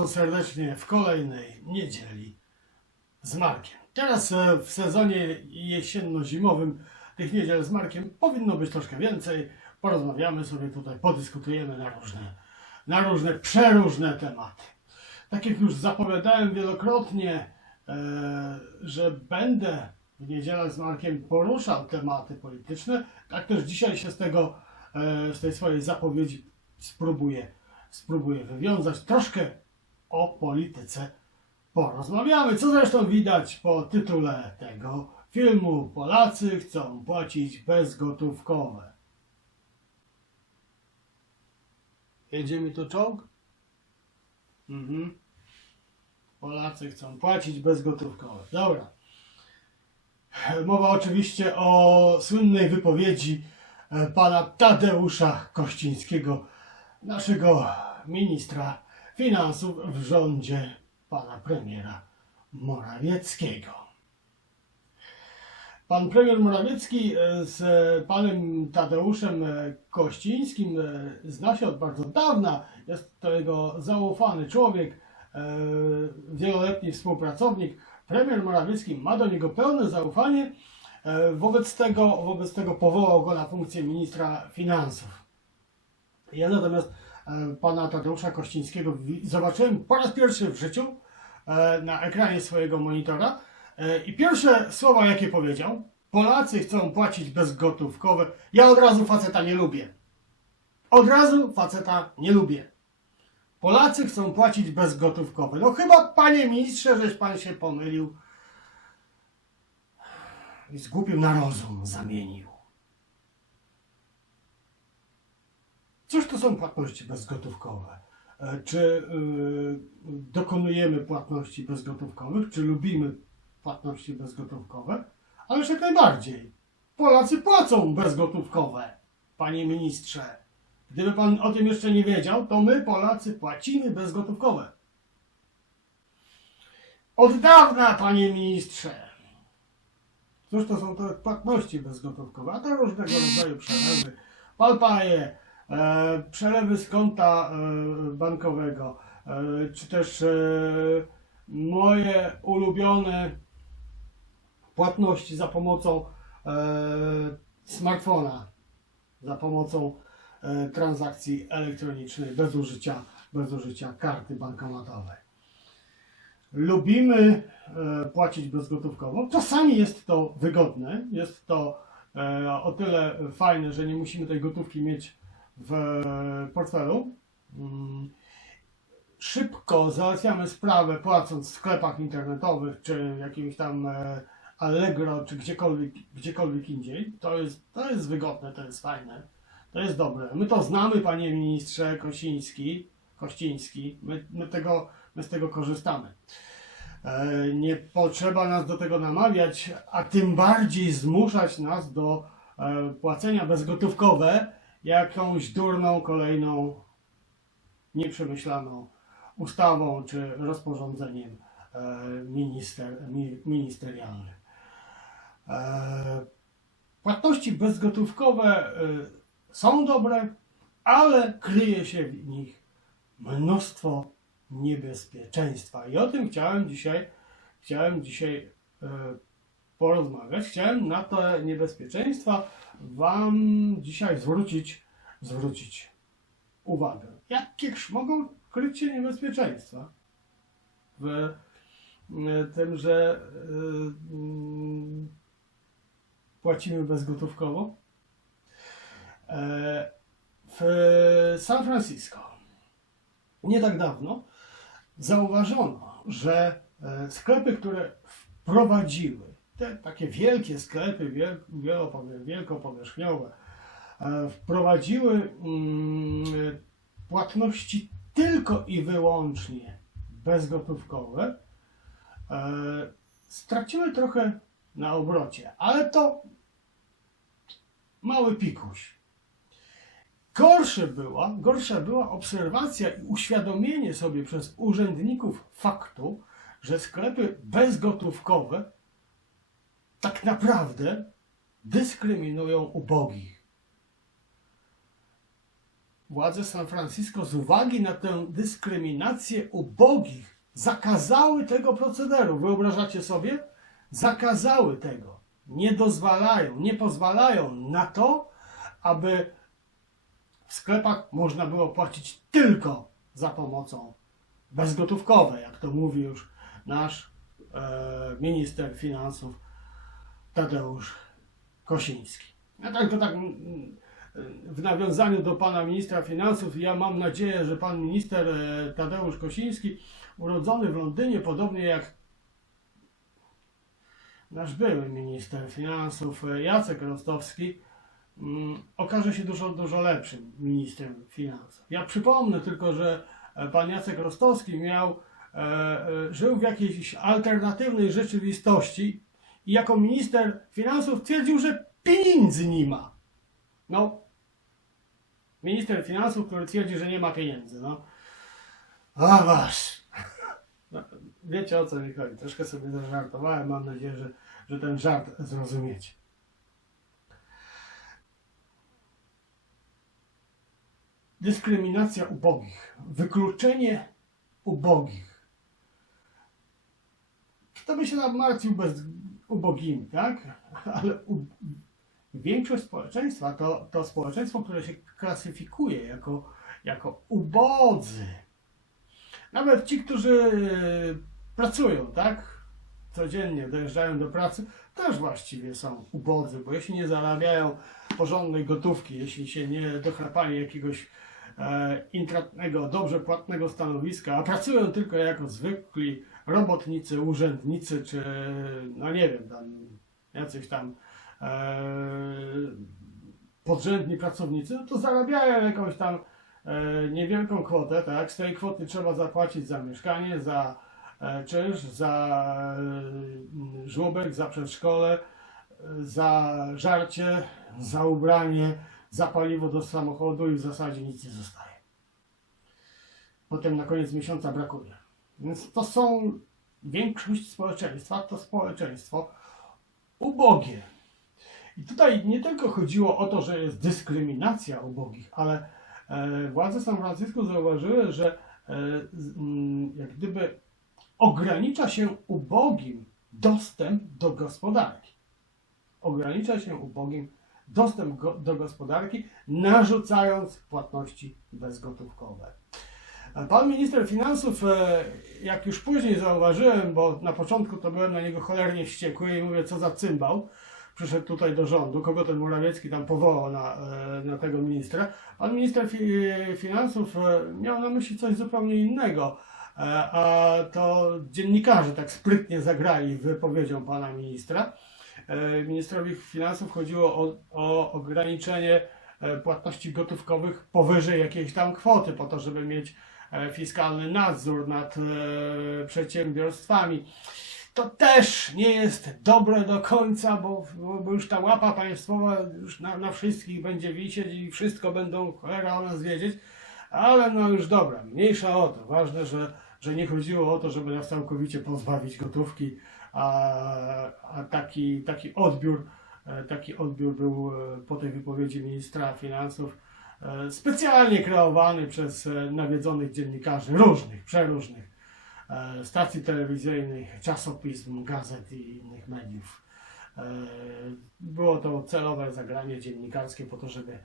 bardzo serdecznie w kolejnej niedzieli z Markiem. Teraz e, w sezonie jesienno-zimowym tych niedziel z Markiem powinno być troszkę więcej. Porozmawiamy sobie tutaj, podyskutujemy na różne, na różne, przeróżne tematy. Tak jak już zapowiadałem wielokrotnie, e, że będę w niedzielę z Markiem poruszał tematy polityczne, tak też dzisiaj się z tego, e, z tej swojej zapowiedzi spróbuję, spróbuję wywiązać. Troszkę o polityce porozmawiamy, co zresztą widać po tytule tego filmu. Polacy chcą płacić bezgotówkowe. Jedzie mi tu czołg? Mhm. Polacy chcą płacić bezgotówkowe. Dobra. Mowa oczywiście o słynnej wypowiedzi e, pana Tadeusza Kościńskiego, naszego ministra finansów w rządzie pana premiera Morawieckiego. Pan premier Morawiecki e, z panem Tadeuszem Kościńskim e, zna się od bardzo dawna. Jest to jego zaufany człowiek, e, wieloletni współpracownik. Premier Morawiecki ma do niego pełne zaufanie. Wobec tego, wobec tego powołał go na funkcję ministra finansów. Ja natomiast pana Tadeusza Kościńskiego zobaczyłem po raz pierwszy w życiu e, na ekranie swojego monitora e, i pierwsze słowa jakie powiedział Polacy chcą płacić bezgotówkowe. Ja od razu faceta nie lubię. Od razu faceta nie lubię. Polacy chcą płacić bezgotówkowe. No chyba, panie ministrze, żeś pan się pomylił i zgubił na rozum zamienił. Cóż to są płatności bezgotówkowe? E, Czy y, dokonujemy płatności bezgotówkowych? Czy lubimy płatności bezgotówkowe? Ależ jak najbardziej. Polacy płacą bezgotówkowe, panie ministrze. Gdyby pan o tym jeszcze nie wiedział, to my Polacy płacimy bezgotówkowe. Od dawna, panie ministrze. Cóż to są te płatności bezgotówkowe? A to różnego rodzaju przelewy, palpaje, e, przelewy z konta e, bankowego, e, czy też e, moje ulubione płatności za pomocą e, smartfona, za pomocą e, transakcji elektronicznej bez użycia, bez użycia karty bankomatowej. Lubimy e, płacić bezgotówkowo. Czasami jest to wygodne, jest to e, o tyle fajne, że nie musimy tej gotówki mieć w portfelu. Mm. Szybko załatwiamy sprawę płacąc w sklepach internetowych, czy jakimś tam e, Allegro, czy gdziekolwiek, gdziekolwiek indziej. To jest, to jest wygodne, to jest fajne, to jest dobre. My to znamy, panie ministrze Kosiński, Kościński, my, my, tego, my z tego korzystamy. E, Nie potrzeba nas do tego namawiać, a tym bardziej zmuszać nas do e, płacenia bezgotówkowe jakąś durną, kolejną, nieprzemyślaną ustawą czy rozporządzeniem e, minister, mi, ministerialnym. E, Płatności bezgotówkowe e, są dobre, ale kryje się w nich mnóstwo niebezpieczeństwa. I o tym chciałem dzisiaj, chciałem dzisiaj porozmawiać. Chciałem na te niebezpieczeństwa Wam dzisiaj zwrócić, zwrócić uwagę. Jakież mogą kryć się niebezpieczeństwa w e, tym, że e, mm, płacimy bezgotówkowo? E, W San Francisco nie tak dawno zauważono, że sklepy, które wprowadziły te takie wielkie sklepy, wielkopowierzchniowe, e, wprowadziły mm, płatności tylko i wyłącznie bezgotówkowe, e, straciły trochę na obrocie, ale to mały pikuś. Gorsze była, gorsza była obserwacja i uświadomienie sobie przez urzędników faktu, że sklepy bezgotówkowe tak naprawdę dyskryminują ubogich. władze San Francisco z uwagi na tę dyskryminację ubogich zakazały tego procederu. Wyobrażacie sobie? Zakazały tego. Nie dozwalają, nie pozwalają na to, aby w sklepach można było płacić tylko za pomocą bezgotówkowe, jak to mówi już nasz e, minister finansów Tadeusz Kosiński. Ja tak to tak w nawiązaniu do pana ministra finansów, ja mam nadzieję, że pan minister e, Tadeusz Kosiński, urodzony w Londynie, podobnie jak nasz były minister finansów e, Jacek Rostowski, mm, okaże się dużo, dużo lepszym ministrem finansów. Ja przypomnę tylko, że e, pan Jacek Rostowski miał, żył w jakiejś alternatywnej rzeczywistości i jako minister finansów twierdził, że pieniędzy nie ma. No, minister finansów, który twierdzi, że nie ma pieniędzy, no. A wasz. Wiecie o co mi chodzi. Troszkę sobie zażartowałem. Mam nadzieję, że, że ten żart zrozumiecie. Dyskryminacja ubogich, wykluczenie ubogich. Kto by się tam martwił bez ubogimi, tak? Ale u, większość społeczeństwa to, to społeczeństwo, które się klasyfikuje jako, jako ubodzy. Nawet ci, którzy pracują, tak? Codziennie dojeżdżają do pracy, też właściwie są ubodzy, bo jeśli nie zarabiają porządnej gotówki, jeśli się nie dochrapali jakiegoś e, intratnego, dobrze płatnego stanowiska, a pracują tylko jako zwykli robotnicy, urzędnicy, czy no nie wiem, tam jacyś tam e, podrzędni pracownicy, no to zarabiają jakąś tam e, niewielką kwotę, tak? Z tej kwoty trzeba zapłacić za mieszkanie, za e, czynsz, za e, żłobek, za przedszkole, e, za żarcie, za ubranie, za paliwo do samochodu i w zasadzie nic nie zostaje. Potem na koniec miesiąca brakuje. Więc to są większość społeczeństwa, to społeczeństwo ubogie. I tutaj nie tylko chodziło o to, że jest dyskryminacja ubogich, ale e, władze San Francisco zauważyły, że e, mm, jak gdyby ogranicza się ubogim dostęp do gospodarki. Ogranicza się ubogim dostęp do gospodarki, narzucając płatności bezgotówkowe. Pan minister finansów, e, jak już później zauważyłem, bo na początku to byłem na niego cholernie wściekły i mówię, co za cymbał, przyszedł tutaj do rządu, kogo ten Morawiecki tam powołał na, e, na tego ministra. Pan minister fi, finansów e, miał na myśli coś zupełnie innego, e, a to dziennikarze tak sprytnie zagrali wypowiedzią pana ministra. E, Ministrowi finansów chodziło o, o ograniczenie e, płatności gotówkowych powyżej jakiejś tam kwoty, po to, żeby mieć e, fiskalny nadzór nad e, przedsiębiorstwami. To też nie jest dobre do końca, bo, bo już ta łapa państwowa już na, na wszystkich będzie wisieć i wszystko będą cholera o nas wiedzieć, ale no już dobra, mniejsza o to. Ważne, że, że nie chodziło o to, żeby nas całkowicie pozbawić gotówki, a, a taki, taki odbiór, e, taki odbiór był e, po tej wypowiedzi ministra finansów e, specjalnie kreowany przez e, nawiedzonych dziennikarzy różnych, przeróżnych e, stacji telewizyjnych, czasopism, gazet i innych mediów. E, Było to celowe zagranie dziennikarskie po to, żeby,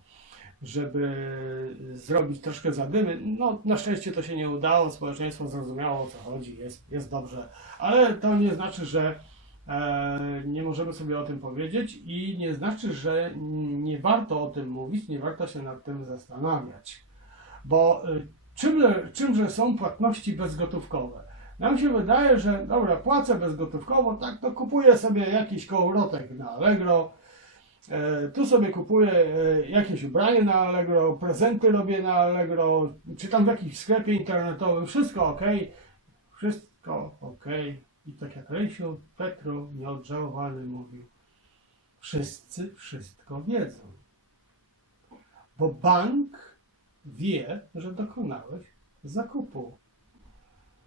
żeby zrobić troszkę zadymy. No, na szczęście to się nie udało, społeczeństwo zrozumiało o co chodzi, jest, jest dobrze, ale to nie znaczy, że e, nie możemy sobie o tym powiedzieć i nie znaczy, że nie warto o tym mówić, nie warto się nad tym zastanawiać. Bo y, czymże, czymże są płatności bezgotówkowe? Nam się wydaje, że dobra, płacę bezgotówkowo, tak to kupuję sobie jakiś kołowrotek na Allegro, e, tu sobie kupuję e, jakieś ubranie na Allegro, prezenty robię na Allegro, czy tam w jakimś sklepie internetowym, wszystko ok, wszystko ok. I tak jak Rysiu Petru nieodżałowany mówił, wszyscy wszystko wiedzą. Bo bank wie, że dokonałeś zakupu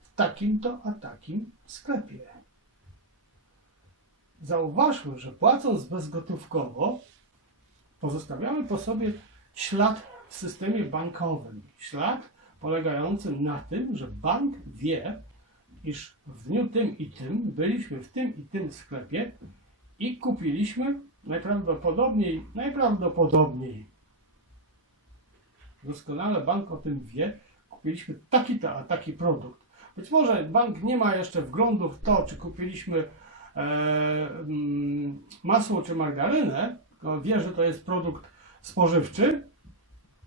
w takim to a takim sklepie. Zauważmy, że płacąc bezgotówkowo, pozostawiamy po sobie ślad w systemie bankowym. Ślad polegający na tym, że bank wie, iż w dniu tym i tym byliśmy w tym i tym sklepie i kupiliśmy najprawdopodobniej, najprawdopodobniej, doskonale bank o tym wie, kupiliśmy taki to, a taki produkt. Być może bank nie ma jeszcze wglądu w to, czy kupiliśmy e, mm, masło czy margarynę, tylko wie, że to jest produkt spożywczy,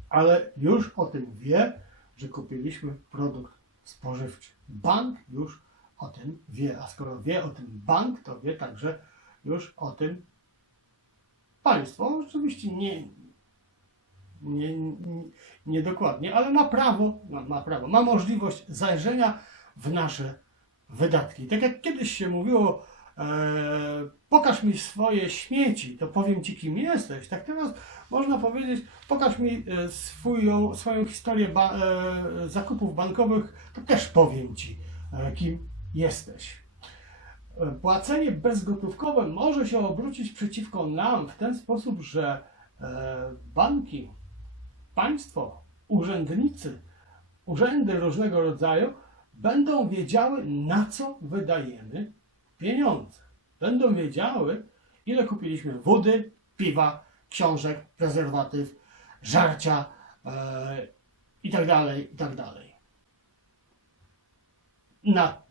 ale już o tym wie, że kupiliśmy produkt spożywczy. Bank już o tym wie, a skoro wie o tym bank, to wie także już o tym państwo. Oczywiście nie, nie, nie, nie dokładnie, ale ma prawo, ma, ma prawo, ma możliwość zajrzenia w nasze wydatki. Tak jak kiedyś się mówiło, e, pokaż mi swoje śmieci, to powiem ci kim jesteś. Tak teraz można powiedzieć, pokaż mi e, swoją, swoją historię ba, e, zakupów bankowych, to też powiem ci e, kim jesteś. Płacenie bezgotówkowe może się obrócić przeciwko nam w ten sposób, że banki, państwo, urzędnicy, urzędy różnego rodzaju będą wiedziały, na co wydajemy pieniądze. Będą wiedziały, ile kupiliśmy wody, piwa, książek, prezerwatyw, żarcia e, i tak dalej, i tak dalej. Na,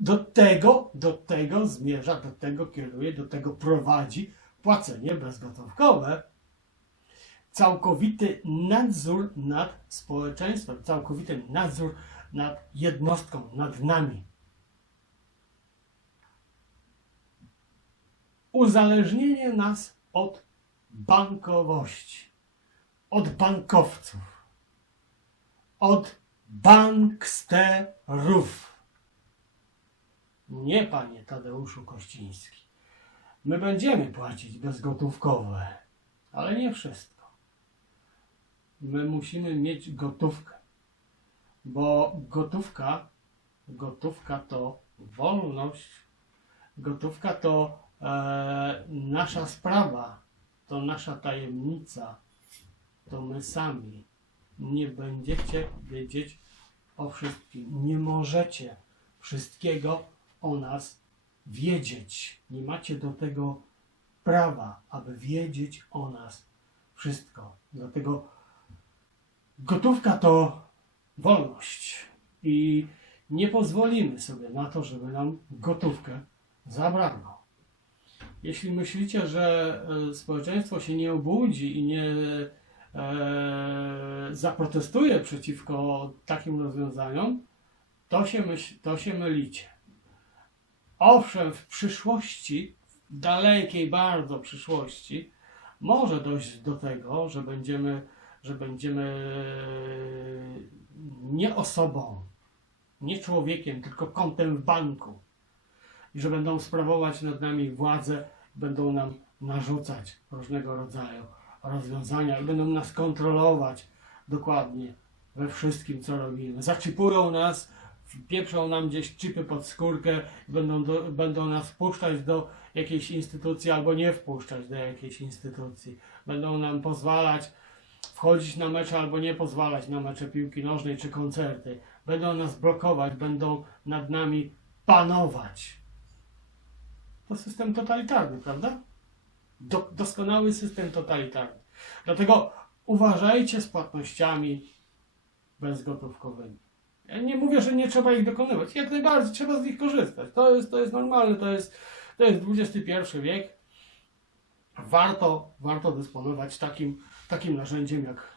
do tego, do tego zmierza, do tego kieruje, do tego prowadzi płacenie bezgotówkowe. Całkowity nadzór nad społeczeństwem, całkowity nadzór nad jednostką, nad nami. Uzależnienie nas od bankowości, od bankowców, od banksterów. Nie, panie Tadeuszu Kościński. My będziemy płacić bezgotówkowe, ale nie wszystko. My musimy mieć gotówkę, bo gotówka, gotówka to wolność, gotówka to e, nasza sprawa, to nasza tajemnica, to my sami. Nie będziecie wiedzieć o wszystkim. Nie możecie wszystkiego o nas wiedzieć. Nie macie do tego prawa, aby wiedzieć o nas wszystko. Dlatego gotówka to wolność. I nie pozwolimy sobie na to, żeby nam gotówkę zabrano. Jeśli myślicie, że e, społeczeństwo się nie obudzi i nie e, zaprotestuje przeciwko takim rozwiązaniom, to się, myśl, to się mylicie. Owszem, w przyszłości, w dalekiej bardzo przyszłości, może dojść do tego, że będziemy, że będziemy nie osobą, nie człowiekiem, tylko kontem w banku. I że będą sprawować nad nami władzę, będą nam narzucać różnego rodzaju rozwiązania i będą nas kontrolować dokładnie we wszystkim, co robimy. Zaczipują nas, pieprzą nam gdzieś chipy pod skórkę, będą, do, będą nas wpuszczać do jakiejś instytucji albo nie wpuszczać do jakiejś instytucji. Będą nam pozwalać wchodzić na mecze albo nie pozwalać na mecze piłki nożnej czy koncerty. Będą nas blokować, będą nad nami panować. To system totalitarny, prawda? Do, doskonały system totalitarny. Dlatego uważajcie z płatnościami bezgotówkowymi. Ja nie mówię, że nie trzeba ich dokonywać. Jak najbardziej trzeba z nich korzystać. To jest, to jest normalne, to jest, to jest XXI wiek. Warto, warto dysponować takim, takim narzędziem jak,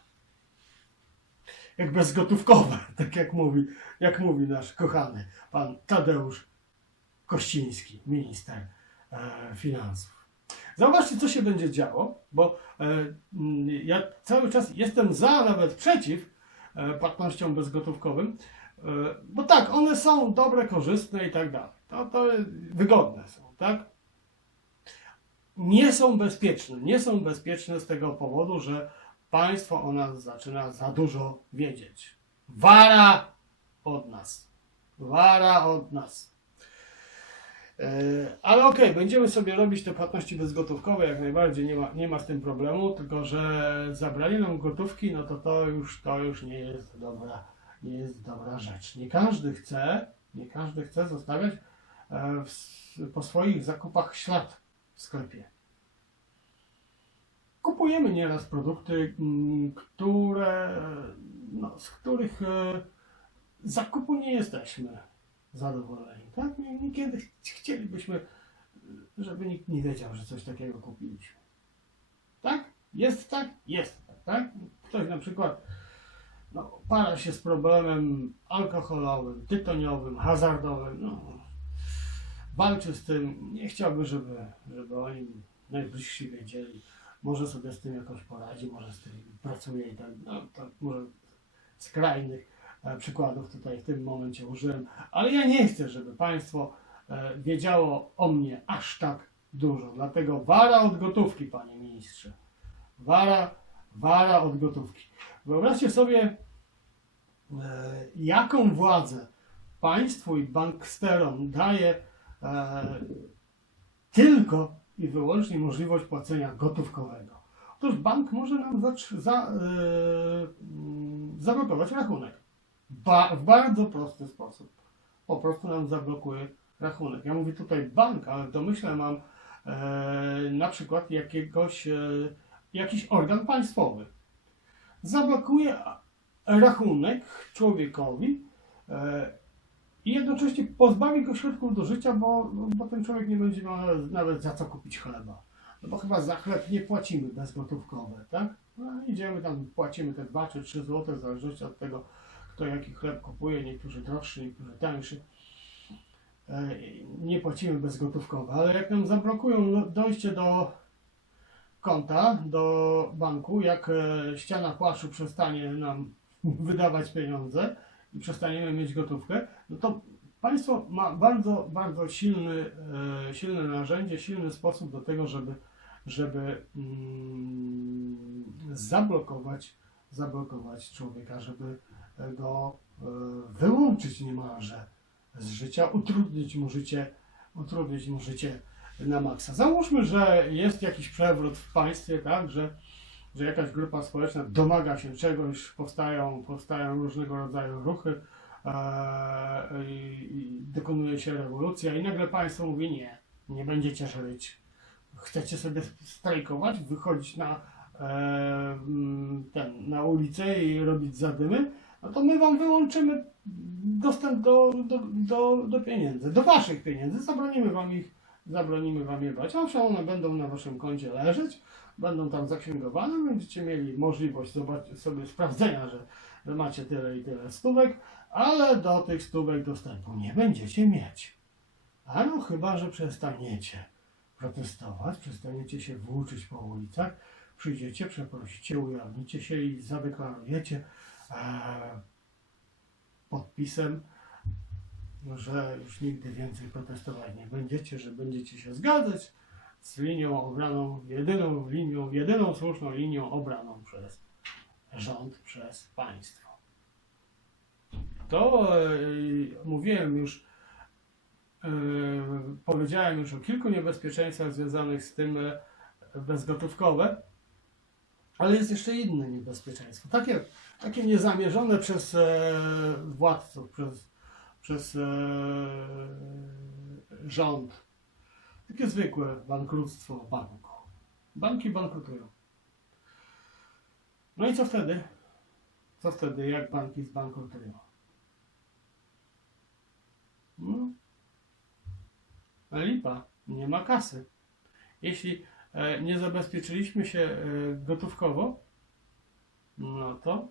jak bezgotówkowe, tak jak mówi, jak mówi nasz kochany pan Tadeusz Kościński, minister finansów. Zobaczcie, co się będzie działo, bo e, ja cały czas jestem za, nawet przeciw e, płatnościom bezgotówkowym, e, bo tak, one są dobre, korzystne i tak dalej. To, to wygodne są, tak? Nie są bezpieczne. Nie są bezpieczne z tego powodu, że państwo o nas zaczyna za dużo wiedzieć. Wara od nas. Wara od nas. E, Ale okej, będziemy sobie robić te płatności bezgotówkowe jak najbardziej, nie ma, nie ma z tym problemu, tylko że zabranie nam gotówki, no to to już, to już nie jest dobra, nie jest dobra rzecz. Nie każdy chce, nie każdy chce zostawiać e, w, po swoich zakupach ślad w sklepie. Kupujemy nieraz produkty, mm, które, no, z których e, zakupu nie jesteśmy zadowoleni. Tak? Nie- Niekiedy ch- chcielibyśmy, żeby nikt nie wiedział, że coś takiego kupiliśmy. Tak? Jest tak? Jest tak. tak? Ktoś na przykład no, para się z problemem alkoholowym, tytoniowym, hazardowym. No, walczy z tym. Nie chciałby, żeby, żeby oni najbliżsi wiedzieli. Może sobie z tym jakoś poradzi, może z tym pracuje i tak. No, to może skrajnych przykładów tutaj w tym momencie użyłem, ale ja nie chcę, żeby Państwo e, wiedziało o mnie aż tak dużo. Dlatego wara od gotówki, Panie Ministrze. Wara, wara od gotówki. Wyobraźcie sobie, e, jaką władzę państwu i banksterom daje e, tylko i wyłącznie możliwość płacenia gotówkowego. Otóż bank może nam za, e, mm, zablokować rachunek. Ba- w bardzo prosty sposób. Po prostu nam zablokuje rachunek. Ja mówię tutaj bank, ale w domyśle mam e, na przykład jakiegoś, e, jakiś organ państwowy. Zablokuje rachunek człowiekowi e, i jednocześnie pozbawi go środków do życia, bo, bo ten człowiek nie będzie miał nawet- za co kupić chleba. No bo chyba za chleb nie płacimy bezgotówkowe, tak? No, idziemy tam, płacimy te 2 czy 3 zł, w zależności od tego, kto jaki chleb kupuje, niektórzy droższy, niektórzy tańszy. E, Nie płacimy bezgotówkowo, ale jak nam zablokują no, dojście do konta, do banku, jak e, ściana płaszczu przestanie nam wydawać pieniądze i przestaniemy mieć gotówkę, no to państwo ma bardzo, bardzo silny, e, silne narzędzie, silny sposób do tego, żeby, żeby mm, zablokować, zablokować człowieka, żeby go e, wyłączyć niemalże z życia, utrudnić mu życie, utrudnić mu życie na maksa. Załóżmy, że jest jakiś przewrót w państwie, tak, że, że jakaś grupa społeczna domaga się czegoś, powstają, powstają różnego rodzaju ruchy, e, i, dokonuje się rewolucja i nagle państwo mówi nie, nie będziecie żyć. Chcecie sobie strajkować, wychodzić na, e, ten, na ulicę i robić zadymy, no to my wam wyłączymy dostęp do, do, do, do pieniędzy, do waszych pieniędzy, zabronimy wam ich, zabronimy wam je brać. Owszem, one będą na waszym koncie leżeć, będą tam zaksięgowane, będziecie mieli możliwość sobie sprawdzenia, że, że macie tyle i tyle stówek, ale do tych stówek dostępu nie będziecie mieć. A no chyba, że przestaniecie protestować, przestaniecie się włóczyć po ulicach, przyjdziecie, przeprosicie, ujawnicie się i zadeklarujecie podpisem, że już nigdy więcej protestować nie będziecie, że będziecie się zgadzać z linią obraną, jedyną linią, jedyną słuszną linią obraną przez rząd, przez państwo. To e, mówiłem już, e, powiedziałem już o kilku niebezpieczeństwach związanych z tym e, bezgotówkowe, ale jest jeszcze inne niebezpieczeństwo. Takie, takie niezamierzone przez e, władców, przez, przez e, rząd. Takie zwykłe bankructwo banku. Banki bankrutują. No i co wtedy? Co wtedy, jak banki zbankrutują? No, lipa, nie ma kasy. Jeśli nie zabezpieczyliśmy się e, gotówkowo, no to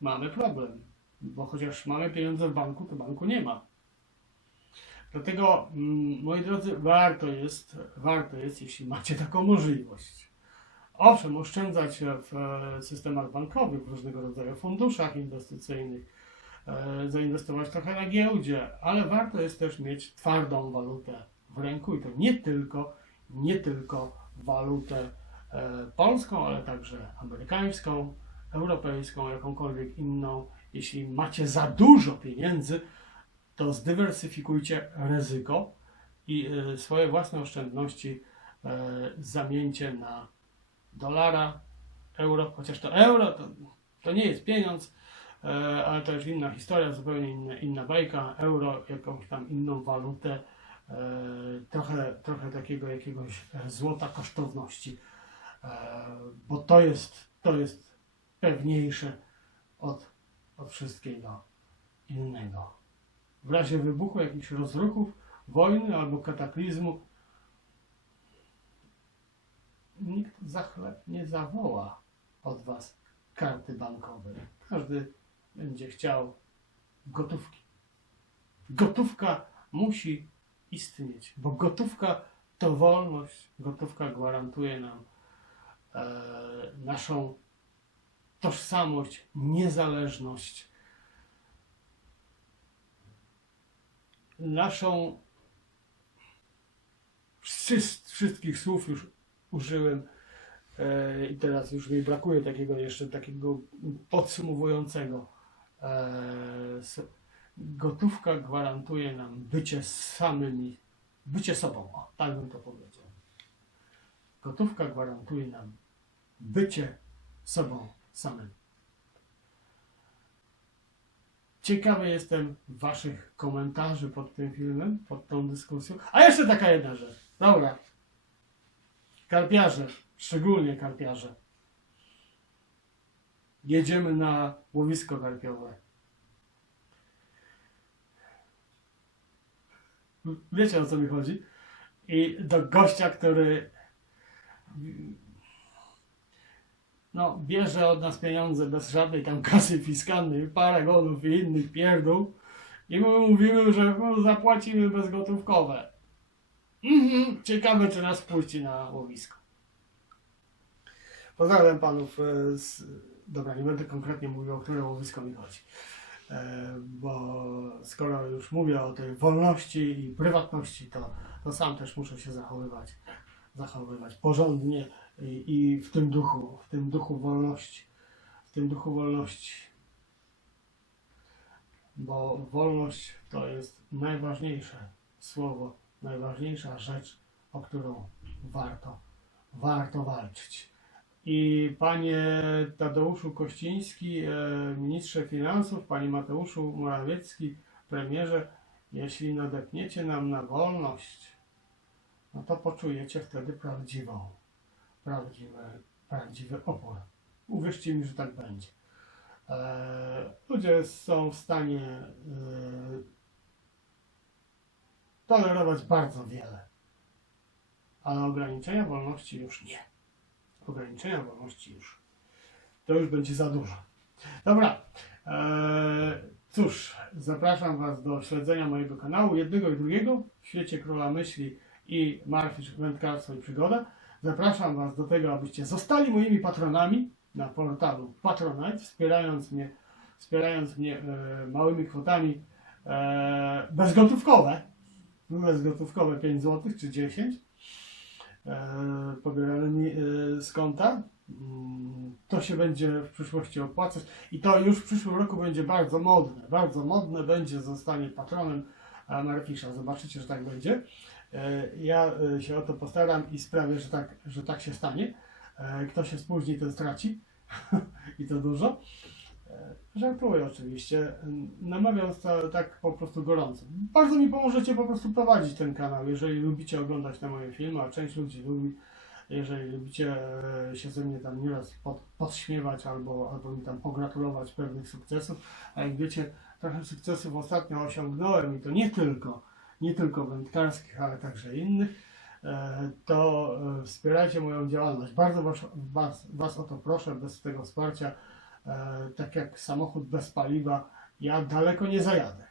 mamy problem. Bo chociaż mamy pieniądze w banku, to banku nie ma. Dlatego, mm, moi drodzy, warto jest, warto jest, jeśli macie taką możliwość. Owszem, oszczędzać w e, systemach bankowych, w różnego rodzaju funduszach inwestycyjnych, e, zainwestować trochę na giełdzie, ale warto jest też mieć twardą walutę w ręku i to nie tylko, nie tylko walutę e, polską, ale także amerykańską, europejską, jakąkolwiek inną. Jeśli macie za dużo pieniędzy, to zdywersyfikujcie ryzyko i e, swoje własne oszczędności e, zamieńcie na dolara, euro, chociaż to euro to, to nie jest pieniądz, ale to już inna historia, zupełnie inna, inna bajka, euro, jakąś tam inną walutę, trochę, trochę takiego jakiegoś e, złota kosztowności, e, bo to jest, to jest pewniejsze od, od wszystkiego innego. W razie wybuchu jakichś rozruchów, wojny albo kataklizmu, nikt za chleb nie zawoła od Was karty bankowej. Każdy będzie chciał gotówki. Gotówka musi istnieć, bo gotówka to wolność. Gotówka gwarantuje nam e, naszą tożsamość, niezależność, naszą wszys- wszystkich słów już użyłem e, i teraz już mi brakuje takiego jeszcze takiego podsumowującego. E, gotówka gwarantuje nam bycie samymi, bycie sobą, o, tak bym to powiedział. Gotówka gwarantuje nam bycie sobą samym. Ciekawy jestem Waszych komentarzy pod tym filmem, pod tą dyskusją. A jeszcze taka jedna rzecz. Dobra. Karpiarze, szczególnie karpiarze. Jedziemy na łowisko karpiowe. Wiecie o co mi chodzi? I do gościa, który no, bierze od nas pieniądze bez żadnej tam kasy fiskalnej, paragonów i innych pierdół i my mówimy, że no, zapłacimy bezgotówkowe. Mhm, ciekawe, czy nas wpuści na łowisko. Pozdrawiam panów e, z... Dobra, nie będę konkretnie mówił, o które łowisko mi chodzi. E, Bo skoro już mówię o tej wolności i prywatności, to, to sam też muszę się zachowywać, zachowywać porządnie i, i w tym duchu, w tym duchu wolności, w tym duchu wolności. Bo wolność to jest najważniejsze słowo, najważniejsza rzecz, o którą warto, warto walczyć. I panie Tadeuszu Kościński, e, ministrze finansów, panie Mateuszu Morawiecki, premierze, jeśli nadepniecie nam na wolność, no to poczujecie wtedy prawdziwą prawdziwy, prawdziwy opór. Uwierzcie mi, że tak będzie. E, ludzie są w stanie e, tolerować bardzo wiele, ale ograniczenia wolności już nie. Ograniczenia wolności już. To już będzie za dużo. Dobra. E, cóż, zapraszam Was do śledzenia mojego kanału, jednego i drugiego, w świecie Króla Myśli i Marfisz Wędkarstwo i Przygoda. Zapraszam Was do tego, abyście zostali moimi patronami na portalu Patronite, wspierając mnie, wspierając mnie e, małymi kwotami e, bezgotówkowe, bezgotówkowe 5 zł czy 10 e, pobieranymi e, z konta. Mm, To się będzie w przyszłości opłacać i to już w przyszłym roku będzie bardzo modne. Bardzo modne będzie zostanie patronem Marfisza. Zobaczycie, że tak będzie. E, Ja się o to postaram i sprawię, że tak, że tak się stanie. Kto się spóźni, ten straci. I to dużo. E, Żartuję oczywiście, n- namawiając to tak po prostu gorąco. Bardzo mi pomożecie po prostu prowadzić ten kanał, jeżeli lubicie oglądać te moje filmy, a część ludzi lubi, jeżeli lubicie e, się ze mnie tam nieraz pod, podśmiewać albo, albo mi tam pogratulować pewnych sukcesów, a jak wiecie, trochę sukcesów ostatnio osiągnąłem i to nie tylko, nie tylko wędkarskich, ale także innych, e, to e, wspierajcie moją działalność. Bardzo was, was, was o to proszę, bez tego wsparcia, e, tak jak samochód bez paliwa, ja daleko nie zajadę.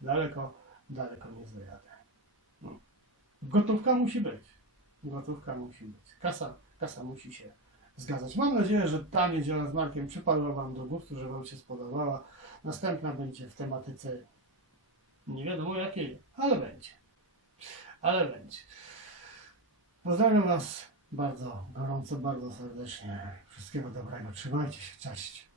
Daleko, daleko nie zajadę. No. Gotówka musi być. Gotówka musi być. Kasa, kasa musi się zgadzać. Mam nadzieję, że ta niedziela z Markiem przypadła Wam do gustu, że Wam się spodobała. Następna będzie w tematyce nie wiadomo jakiej, ale będzie. Ale będzie. Pozdrawiam Was bardzo gorąco, bardzo serdecznie. Wszystkiego dobrego. Trzymajcie się. Cześć.